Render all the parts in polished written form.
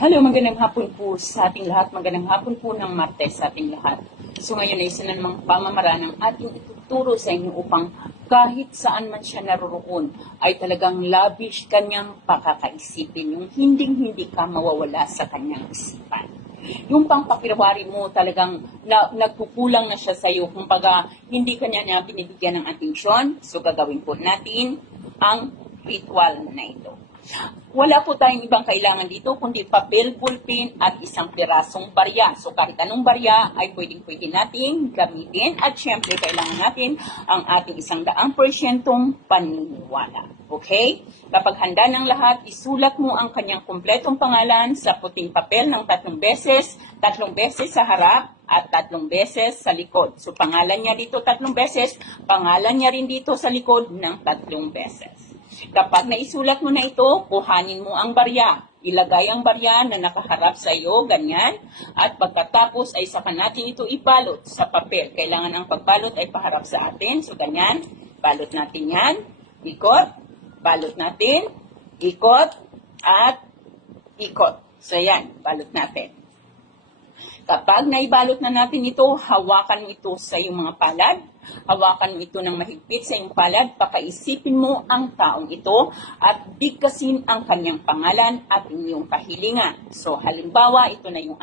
Hello, magandang hapon po sa ating lahat. Magandang hapon po ng Martes sa ating lahat. So ngayon ay isa na namang pamamaraan ng ating ituturo sa inyo upang kahit saan man siya naroroon ay talagang labish kanyang pakakaisipin. Yung hindi ka mawawala sa kanyang isipan. Yung pangpapirwari mo talagang nagkukulang na siya sa iyo. Kumbaga, hindi kanya niya binibigyan ng atensyon. So gagawin po natin ang ritual na ito. Wala po tayong ibang kailangan dito kundi papel, ballpen at isang pirasong barya. So kahit anong barya ay pwede nating gamitin at syempre kailangan natin ang ating 100% paniniwala. Okay? Kapag handa ng lahat, isulat mo ang kanyang kumpletong pangalan sa puting papel ng 3 beses, 3 beses sa harap at 3 beses sa likod. So pangalan niya dito 3 beses, pangalan niya rin dito sa likod ng 3 beses. Kapag naisulat mo na ito, kuhanin mo ang barya. Ilagay ang barya na nakaharap sa iyo, ganyan. At pagkatapos ay saka natin ito ibalot sa papel. Kailangan ang pagbalot ay paharap sa atin. So ganyan, balot natin yan. Ikot, balot natin, ikot, at ikot. So yan, balot natin. Kapag naibalot na natin ito, hawakan mo ito sa iyong mga palad. Hawakan mo ito ng mahigpit sa iyong palad. Pakaisipin mo ang taong ito at bigkasin ang kanyang pangalan at inyong kahilingan. So halimbawa, ito na yung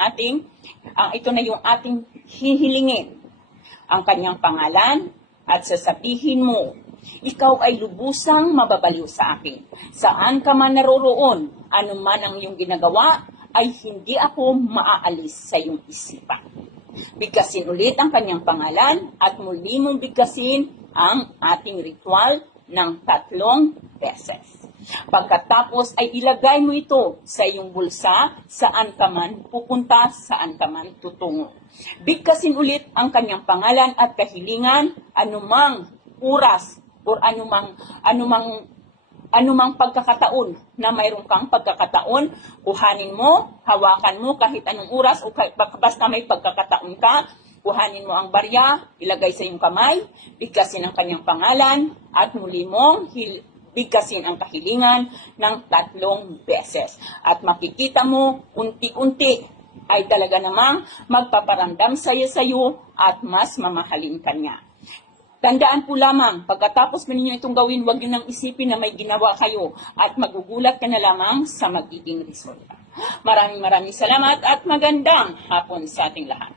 ating hihilingin. Ang kanyang pangalan at sasabihin mo, ikaw ay lubusang mababaliw sa akin. Saan ka man naroroon, anuman ang iyong ginagawa, ay hindi ako maaalis sa iyong isipan. Bigkasin ulit ang kanyang pangalan at muli mong bigkasin ang ating ritual ng 3 beses. Pagkatapos ay ilagay mo ito sa iyong bulsa, saan ka man pupunta, saan ka man tutungo. Bigkasin ulit ang kanyang pangalan at kahilingan, anumang oras o anumang pagkakataon na mayroon kang pagkakataon, kuhanin mo, hawakan mo kahit anong oras o basta may pagkakataon ka, kuhanin mo ang barya, ilagay sa iyong kamay, bigkasin ang kanyang pangalan, at muli mong bigkasin ang kahilingan ng 3 beses. At makikita mo, unti-unti ay talaga namang magpaparamdam sa iyo at mas mamahalin ka niya. Tandaan po lamang, pagkatapos mo ninyo itong gawin, huwag nyo nang isipin na may ginawa kayo at magugulat ka na lamang sa magiging resulta. Maraming salamat at magandang hapon sa ating lahat.